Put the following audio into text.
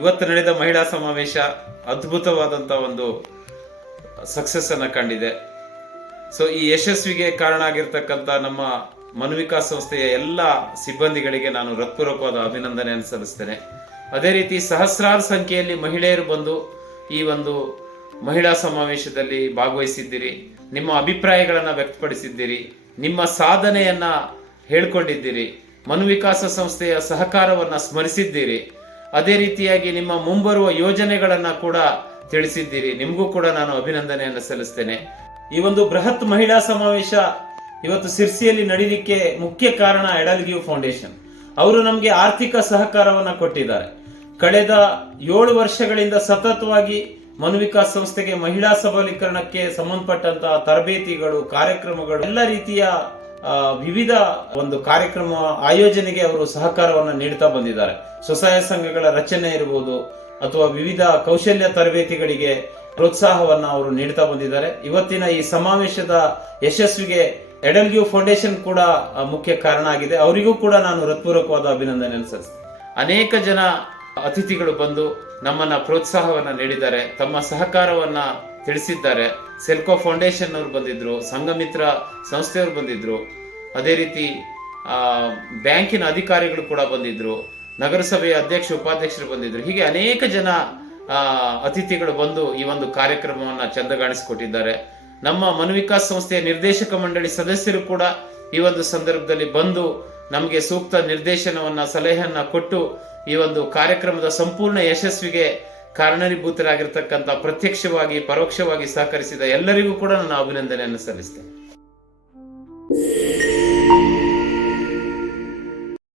ಇವತ್ತು ನಡೆದ ಮಹಿಳಾ ಸಮಾವೇಶ ಅದ್ಭುತವಾದಂಥ ಒಂದು ಸಕ್ಸಸ್ ಅನ್ನು ಕಂಡಿದೆ. ಸೊ ಈ ಯಶಸ್ವಿಗೆ ಕಾರಣ ಆಗಿರ್ತಕ್ಕಂಥ ನಮ್ಮ ಮನುವಿಕಾಸ್ ಸಂಸ್ಥೆಯ ಎಲ್ಲ ಸಿಬ್ಬಂದಿಗಳಿಗೆ ನಾನು ಹೃತ್ಪೂರ್ವಕವಾದ ಅಭಿನಂದನೆಯನ್ನು ಸಲ್ಲಿಸ್ತೇನೆ. ಅದೇ ರೀತಿ ಸಹಸ್ರಾರು ಸಂಖ್ಯೆಯಲ್ಲಿ ಮಹಿಳೆಯರು ಬಂದು ಈ ಒಂದು ಮಹಿಳಾ ಸಮಾವೇಶದಲ್ಲಿ ಭಾಗವಹಿಸಿದ್ದೀರಿ, ನಿಮ್ಮ ಅಭಿಪ್ರಾಯಗಳನ್ನು ವ್ಯಕ್ತಪಡಿಸಿದ್ದೀರಿ, ನಿಮ್ಮ ಸಾಧನೆಯನ್ನ ಹೇಳ್ಕೊಂಡಿದ್ದೀರಿ, ಮನುವಿಕಾಸ ಸಂಸ್ಥೆಯ ಸಹಕಾರವನ್ನು ಸ್ಮರಿಸಿದ್ದೀರಿ. ಅದೇ ರೀತಿಯಾಗಿ ನಿಮ್ಮ ಮುಂಬರುವ ಯೋಜನೆಗಳನ್ನು ಕೂಡ ತಿಳಿಸಿದ್ದೀರಿ. ನಿಮಗೂ ಕೂಡ ನಾನು ಅಭಿನಂದನೆಯನ್ನು ಸಲ್ಲಿಸ್ತೇನೆ. ಈ ಒಂದು ಬೃಹತ್ ಮಹಿಳಾ ಸಮಾವೇಶ ಇವತ್ತು ಸಿರ್ಸಿಯಲ್ಲಿ ನಡೀಲಿಕ್ಕೆ ಮುಖ್ಯ ಕಾರಣ ಎಡಲ್ಗಿವ್ ಫೌಂಡೇಶನ್. ಅವರು ನಮಗೆ ಆರ್ಥಿಕ ಸಹಕಾರವನ್ನು ಕೊಟ್ಟಿದ್ದಾರೆ. ಕಳೆದ 7 ವರ್ಷಗಳಿಂದ ಸತತವಾಗಿ ಮನುವಿಕಾಸ್ ಸಂಸ್ಥೆಗೆ ಮಹಿಳಾ ಸಬಲೀಕರಣಕ್ಕೆ ಸಂಬಂಧಪಟ್ಟಂತಹ ತರಬೇತಿಗಳು, ಕಾರ್ಯಕ್ರಮಗಳು, ಎಲ್ಲ ರೀತಿಯ ವಿವಿಧ ಒಂದು ಕಾರ್ಯಕ್ರಮ ಆಯೋಜನೆಗೆ ಅವರು ಸಹಕಾರವನ್ನು ನೀಡುತ್ತಾ ಬಂದಿದ್ದಾರೆ. ಸ್ವಸಹಾಯ ಸಂಘಗಳ ರಚನೆ ಇರಬಹುದು ಅಥವಾ ವಿವಿಧ ಕೌಶಲ್ಯ ತರಬೇತಿಗಳಿಗೆ ಪ್ರೋತ್ಸಾಹವನ್ನು ಅವರು ನೀಡುತ್ತಾ ಬಂದಿದ್ದಾರೆ. ಇವತ್ತಿನ ಈ ಸಮಾವೇಶದ ಯಶಸ್ವಿಗೆ ಎಡಲ್ಗಿವ್ ಫೌಂಡೇಶನ್ ಕೂಡ ಮುಖ್ಯ ಕಾರಣ ಆಗಿದೆ. ಅವರಿಗೂ ಕೂಡ ನಾನು ಹೃತ್ಪೂರ್ವಕವಾದ ಅಭಿನಂದನೆ ಸಲ್ಲಿಸ್ತೇನೆ. ಅನೇಕ ಜನ ಅತಿಥಿಗಳು ಬಂದು ನಮ್ಮನ್ನ ಪ್ರೋತ್ಸಾಹವನ್ನ ನೀಡಿದ್ದಾರೆ, ತಮ್ಮ ಸಹಕಾರವನ್ನ ತಿಳಿಸಿದ್ದಾರೆ. ಸೆಲ್ಕೋ ಫೌಂಡೇಶನ್ ಅವರು ಬಂದಿದ್ರು, ಸಂಘಮಿತ್ರ ಸಂಸ್ಥೆಯವರು ಬಂದಿದ್ರು, ಅದೇ ರೀತಿ ಬ್ಯಾಂಕಿನ ಅಧಿಕಾರಿಗಳು ಕೂಡ ಬಂದಿದ್ರು, ನಗರಸಭೆಯ ಅಧ್ಯಕ್ಷ ಉಪಾಧ್ಯಕ್ಷರು ಬಂದಿದ್ರು. ಹೀಗೆ ಅನೇಕ ಜನ ಅತಿಥಿಗಳು ಬಂದು ಈ ಒಂದು ಕಾರ್ಯಕ್ರಮವನ್ನ ಚಂದಗಾಣಿಸಿಕೊಟ್ಟಿದ್ದಾರೆ. ನಮ್ಮ ಮನುವಿಕಾಸ್ ಸಂಸ್ಥೆಯ ನಿರ್ದೇಶಕ ಮಂಡಳಿ ಸದಸ್ಯರು ಕೂಡ ಈ ಒಂದು ಸಂದರ್ಭದಲ್ಲಿ ಬಂದು ನಮಗೆ ಸೂಕ್ತ ನಿರ್ದೇಶನವನ್ನ, ಸಲಹೆಯನ್ನ ಕೊಟ್ಟು ಈ ಒಂದು ಕಾರ್ಯಕ್ರಮದ ಸಂಪೂರ್ಣ ಯಶಸ್ವಿಗೆ ಕಾರಣೀಭೂತರಾಗಿರ್ತಕ್ಕಂಥ ಪ್ರತ್ಯಕ್ಷವಾಗಿ ಪರೋಕ್ಷವಾಗಿ ಸಹಕರಿಸಿದ ಎಲ್ಲರಿಗೂ ಕೂಡ ನಾನು ಅಭಿನಂದನೆಯನ್ನು ಸಲ್ಲಿಸ್ತೇನೆ.